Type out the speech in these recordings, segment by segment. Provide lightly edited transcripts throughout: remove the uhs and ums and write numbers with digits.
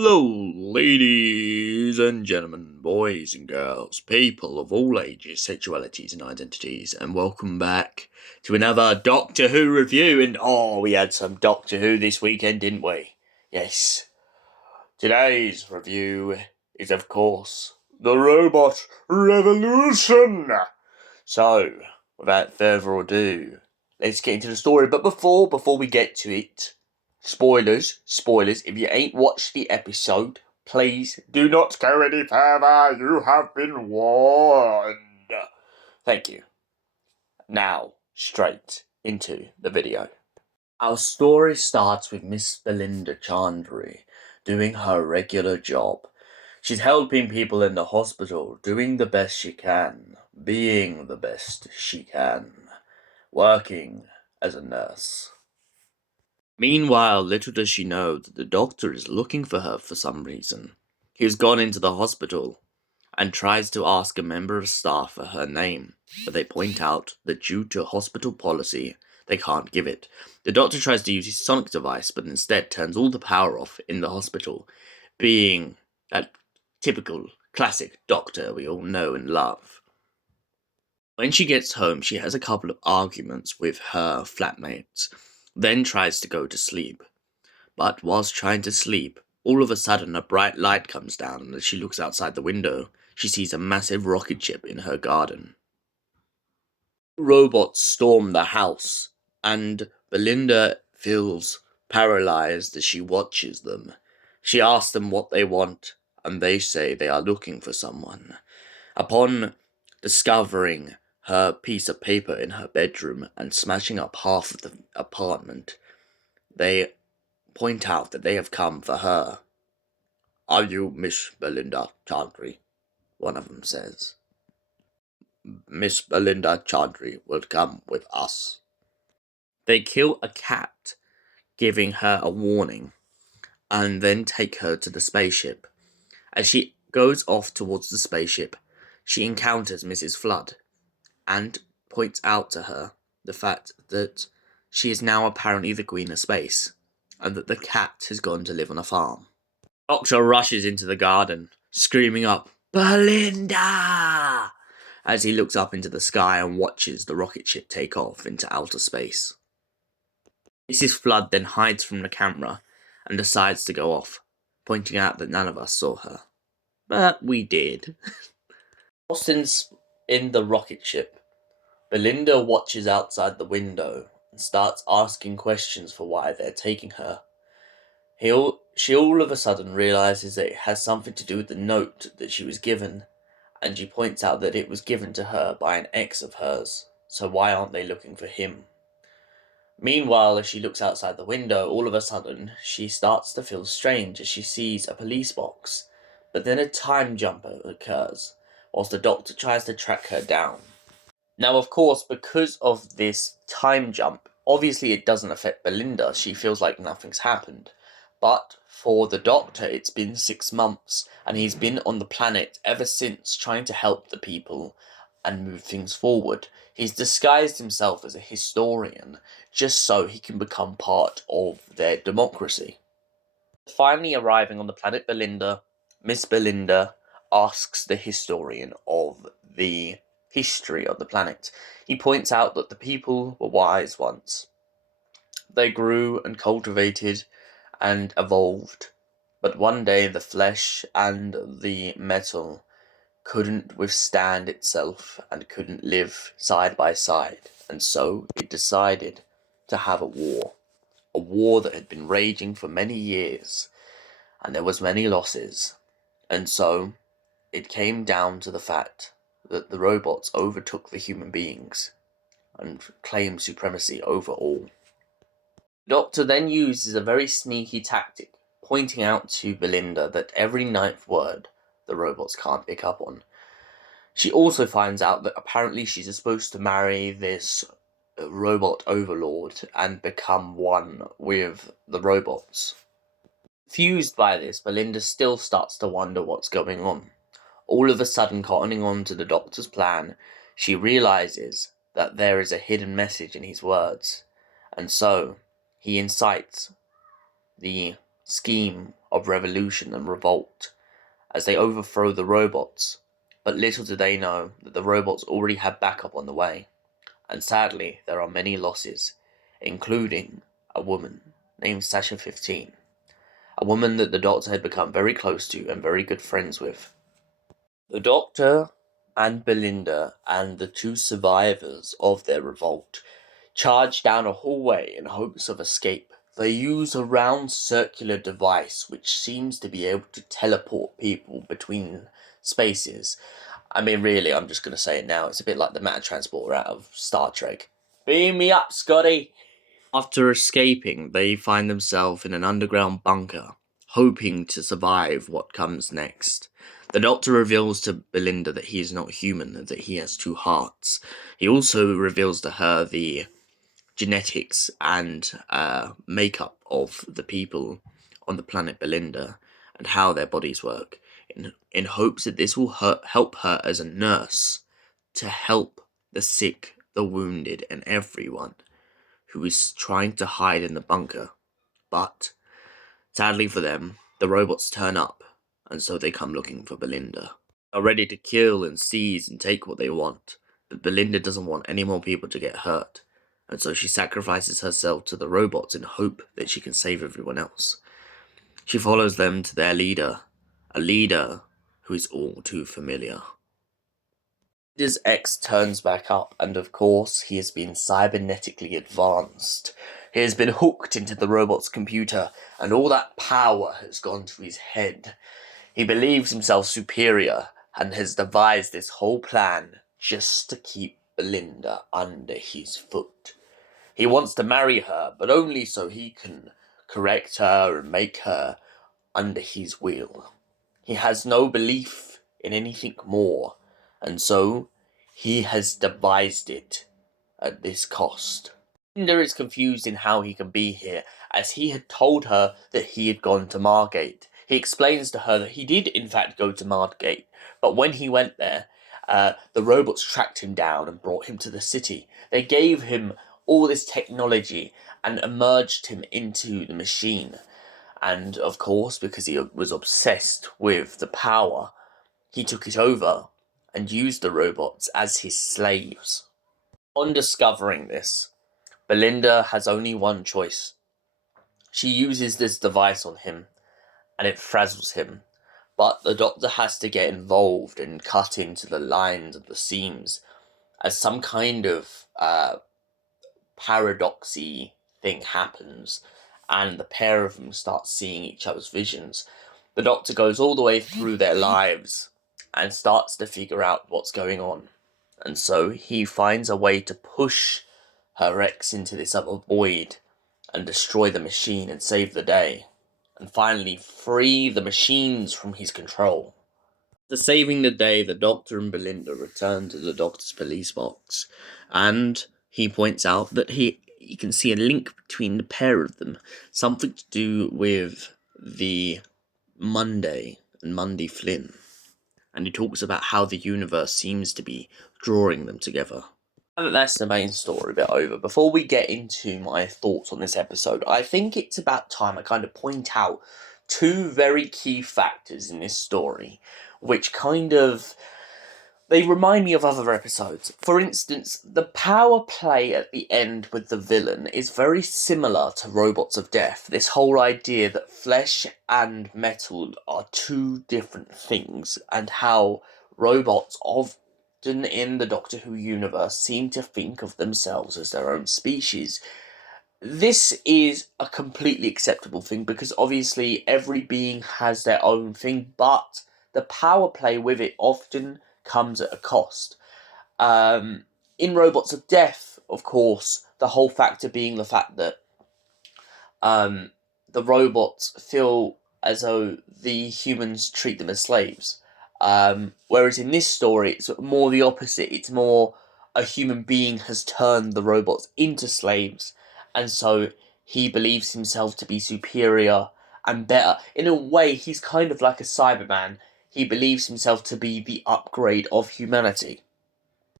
Hello, ladies and gentlemen, boys and girls, people of all ages, sexualities, and identities, and welcome back to another Doctor Who review. And we had some Doctor Who this weekend, didn't we? Yes. Today's review is, of course, the Robot Revolution. So, without further ado, let's get into the story. But before we get to it, spoilers. If you ain't watched the episode, please do not go any further. You have been warned. Thank you. Now, straight into the video. Our story starts with Miss Belinda Chandri doing her regular job. She's helping people in the hospital, doing the best she can, being the best she can, working as a nurse. Meanwhile, little does she know that the doctor is looking for her for some reason. He's gone into the hospital and tries to ask a member of staff for her name, but they point out that due to hospital policy, they can't give it. The doctor tries to use his sonic device, but instead turns all the power off in the hospital, being that typical, classic doctor we all know and love. When she gets home, she has a couple of arguments with her flatmates, then tries to go to sleep. But whilst trying to sleep, all of a sudden a bright light comes down, and as she looks outside the window, she sees a massive rocket ship in her garden. Robots storm the house, and Belinda feels paralyzed as she watches them. She asks them what they want, and they say they are looking for someone. Upon discovering her piece of paper in her bedroom and smashing up half of the apartment, they point out that they have come for her. "Are you Miss Belinda Chandri?" one of them says. "Miss Belinda Chandri will come with us." They kill a cat, giving her a warning, and then take her to the spaceship. As she goes off towards the spaceship, she encounters Mrs. Flood, and points out to her the fact that she is now apparently the Queen of Space, and that the cat has gone to live on a farm. Doctor rushes into the garden, screaming up, "Belinda!" as he looks up into the sky and watches the rocket ship take off into outer space. Mrs. Flood then hides from the camera and decides to go off, pointing out that none of us saw her. But we did. Whilst in the rocket ship, Belinda watches outside the window and starts asking questions for why they're taking her. She all of a sudden realizes that it has something to do with the note that she was given, and she points out that it was given to her by an ex of hers, so why aren't they looking for him? Meanwhile, as she looks outside the window, all of a sudden, she starts to feel strange as she sees a police box, but then a time jump occurs, whilst the doctor tries to track her down. Now, of course, because of this time jump, obviously it doesn't affect Belinda. She feels like nothing's happened. But for the Doctor, it's been 6 months, and he's been on the planet ever since, trying to help the people and move things forward. He's disguised himself as a historian, just so he can become part of their democracy. Finally arriving on the planet Belinda, Miss Belinda asks the historian of the history of the planet. He points out that the people were wise once. They grew and cultivated and evolved, but one day the flesh and the metal couldn't withstand itself and couldn't live side by side, and so it decided to have a war that had been raging for many years, and there was many losses, and so it came down to the fact that the robots overtook the human beings and claimed supremacy over all. The Doctor then uses a very sneaky tactic, pointing out to Belinda that every ninth word the robots can't pick up on. She also finds out that apparently she's supposed to marry this robot overlord and become one with the robots. Confused by this, Belinda still starts to wonder what's going on. All of a sudden, cottoning on to the Doctor's plan, she realizes that there is a hidden message in his words, and so he incites the scheme of revolution and revolt as they overthrow the robots. But little do they know that the robots already had backup on the way, and sadly there are many losses, including a woman named Sasha 15, a woman that the Doctor had become very close to and very good friends with. The Doctor and Belinda and the two survivors of their revolt charge down a hallway in hopes of escape. They use a round circular device which seems to be able to teleport people between spaces. I mean, really, I'm just going to say it now. It's a bit like the matter transporter out of Star Trek. Beam me up, Scotty! After escaping, they find themselves in an underground bunker, hoping to survive what comes next. The Doctor reveals to Belinda that he is not human and that he has two hearts. He also reveals to her the genetics and makeup of the people on the planet Belinda and how their bodies work, in hopes that this will help her as a nurse to help the sick, the wounded, and everyone who is trying to hide in the bunker. But, sadly for them, the robots turn up, and so they come looking for Belinda. Are ready to kill and seize and take what they want, but Belinda doesn't want any more people to get hurt, and so she sacrifices herself to the robots in hope that she can save everyone else. She follows them to their leader, a leader who is all too familiar. His X turns back up, and of course, he has been cybernetically advanced. He has been hooked into the robot's computer, and all that power has gone to his head. He believes himself superior, and has devised this whole plan just to keep Belinda under his foot. He wants to marry her, but only so he can correct her and make her under his will. He has no belief in anything more, and so he has devised it at this cost. Belinda is confused in how he can be here, as he had told her that he had gone to Margate. He explains to her that he did in fact go to Margate, but when he went there, the robots tracked him down and brought him to the city. They gave him all this technology and emerged him into the machine. And of course, because he was obsessed with the power, he took it over and used the robots as his slaves. On discovering this, Belinda has only one choice. She uses this device on him, and it frazzles him. But the Doctor has to get involved and cut into the lines of the seams, as some kind of paradoxy thing happens, and the pair of them start seeing each other's visions. The Doctor goes all the way through their lives and starts to figure out what's going on. And so he finds a way to push her ex into this other void and destroy the machine and save the day. And finally free the machines from his control. After saving the day, the Doctor and Belinda return to the Doctor's police box, and he points out that he can see a link between the pair of them, something to do with the Monday and Monday Flynn, and he talks about how the universe seems to be drawing them together. Now that that's the main story bit over, before we get into my thoughts on this episode, I think it's about time I kind of point out two very key factors in this story, which they remind me of other episodes. For instance, the power play at the end with the villain is very similar to Robots of Death. This whole idea that flesh and metal are two different things, and how robots often in the Doctor Who universe seem to think of themselves as their own species. This is a completely acceptable thing, because obviously every being has their own thing, but the power play with it often comes at a cost. In Robots of Death, of course, the whole factor being the fact that the robots feel as though the humans treat them as slaves. Whereas in this story, it's more the opposite. It's more a human being has turned the robots into slaves, and so he believes himself to be superior and better. In a way, he's kind of like a Cyberman. He believes himself to be the upgrade of humanity.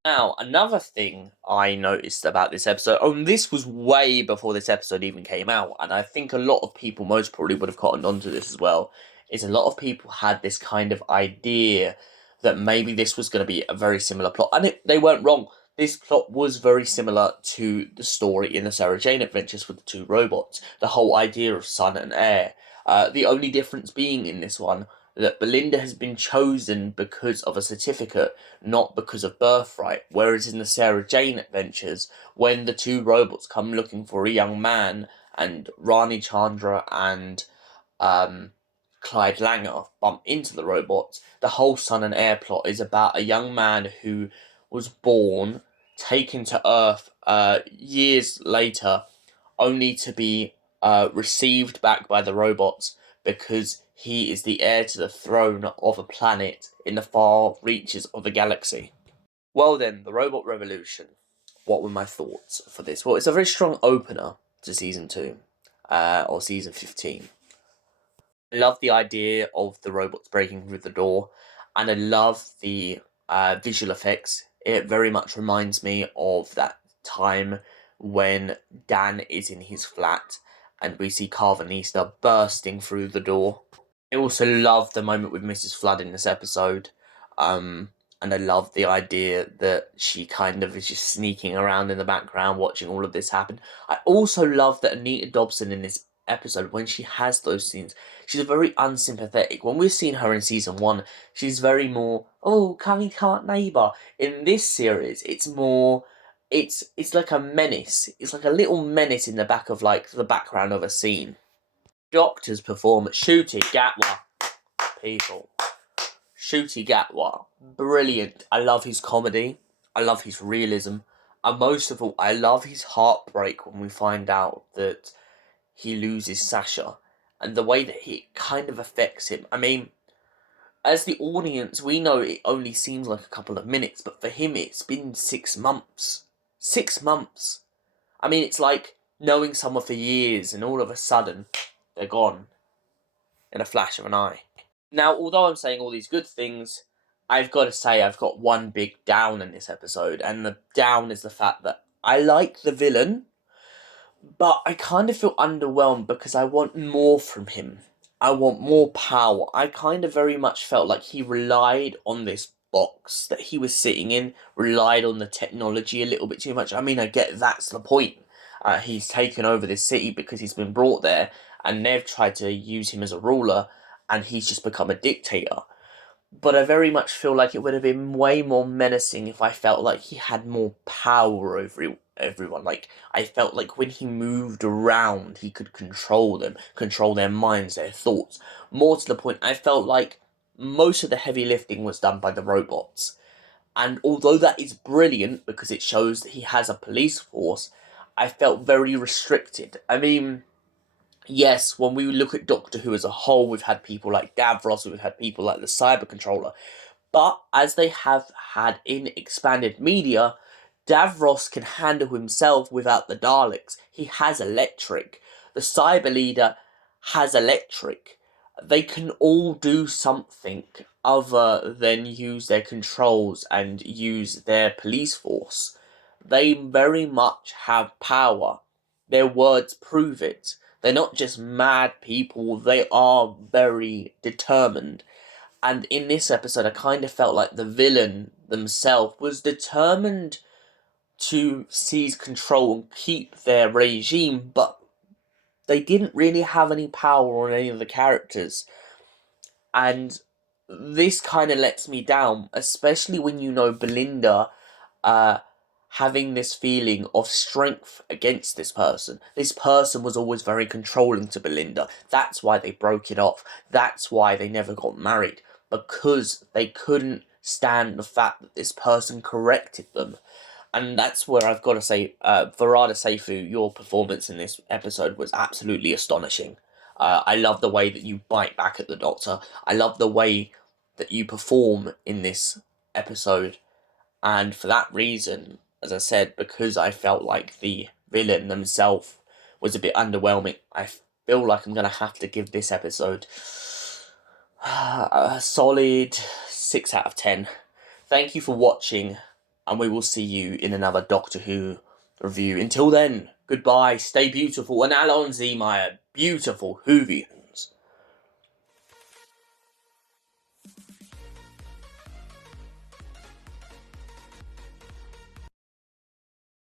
Now, another thing I noticed about this episode, and this was way before this episode even came out, and I think a lot of people most probably would have cottoned onto this as well, is a lot of people had this kind of idea that maybe this was going to be a very similar plot, and they weren't wrong. This plot was very similar to the story in the Sarah Jane Adventures with the two robots, the whole idea of son and heir. The only difference being in this one that Belinda has been chosen because of a certificate, not because of birthright. Whereas in the Sarah Jane Adventures, when the two robots come looking for a young man, and Rani Chandra and Clyde Langer bump into the robots, the whole son and heir plot is about a young man who was born, taken to Earth years later, only to be received back by the robots because he is the heir to the throne of a planet in the far reaches of the galaxy. Well then, the Robot Revolution. What were my thoughts for this? Well, it's a very strong opener to Season 2, or Season 15. I love the idea of the robots breaking through the door, and I love the visual effects. It very much reminds me of that time when Dan is in his flat and we see Carvanista bursting through the door. I also love the moment with Mrs. Flood in this episode. And I love the idea that she kind of is just sneaking around in the background watching all of this happen. I also love that Anita Dobson in this episode, when she has those scenes, she's very unsympathetic. When we've seen her in season 1, she's very more, oh, can't neighbour. In this series, it's more, it's like a menace. It's like a little menace in the back of, like, the background of a scene. Doctor's performance, Shooty Gatwa, people. Shooty Gatwa, brilliant. I love his comedy. I love his realism. And most of all, I love his heartbreak when we find out that he loses Sasha. And the way that it kind of affects him. I mean, as the audience, we know it only seems like a couple of minutes, but for him it's been 6 months. 6 months. I mean, it's like knowing someone for years and all of a sudden, they're gone. In a flash of an eye. Now, although I'm saying all these good things, I've got to say I've got one big down in this episode, and the down is the fact that I like the villain, but I kind of feel underwhelmed because I want more from him. I want more power. I kind of very much felt like he relied on this box that he was sitting in, relied on the technology a little bit too much. I mean, I get that's the point. He's taken over this city because he's been brought there, and they've tried to use him as a ruler, and he's just become a dictator. But I very much feel like it would have been way more menacing if I felt like he had more power over everyone. Like, I felt like when he moved around, he could control them, control their minds, their thoughts. More to the point, I felt like most of the heavy lifting was done by the robots. And although that is brilliant because it shows that he has a police force, I felt very restricted. I mean, yes, when we look at Doctor Who as a whole, we've had people like Davros, we've had people like the Cyber Controller, but as they have had in expanded media, Davros can handle himself without the Daleks. He has electric. The Cyber Leader has electric. They can all do something other than use their controls and use their police force. They very much have power. Their words prove it. They're not just mad people, they are very determined. And in this episode, I kind of felt like the villain themselves was determined to seize control and keep their regime, but they didn't really have any power on any of the characters. And this kind of lets me down, especially when you know Belinda having this feeling of strength against this person. This person was always very controlling to Belinda. That's why they broke it off. That's why they never got married. Because they couldn't stand the fact that this person corrected them. And that's where I've got to say, Varada Seifu, your performance in this episode was absolutely astonishing. I love the way that you bite back at the Doctor. I love the way that you perform in this episode. And for that reason, as I said, because I felt like the villain themselves was a bit underwhelming, I feel like I'm going to have to give this episode a solid 6 out of 10. Thank you for watching. and we will see you in another Doctor Who review. Until then, goodbye, stay beautiful, and Alonzi, my beautiful Whovie.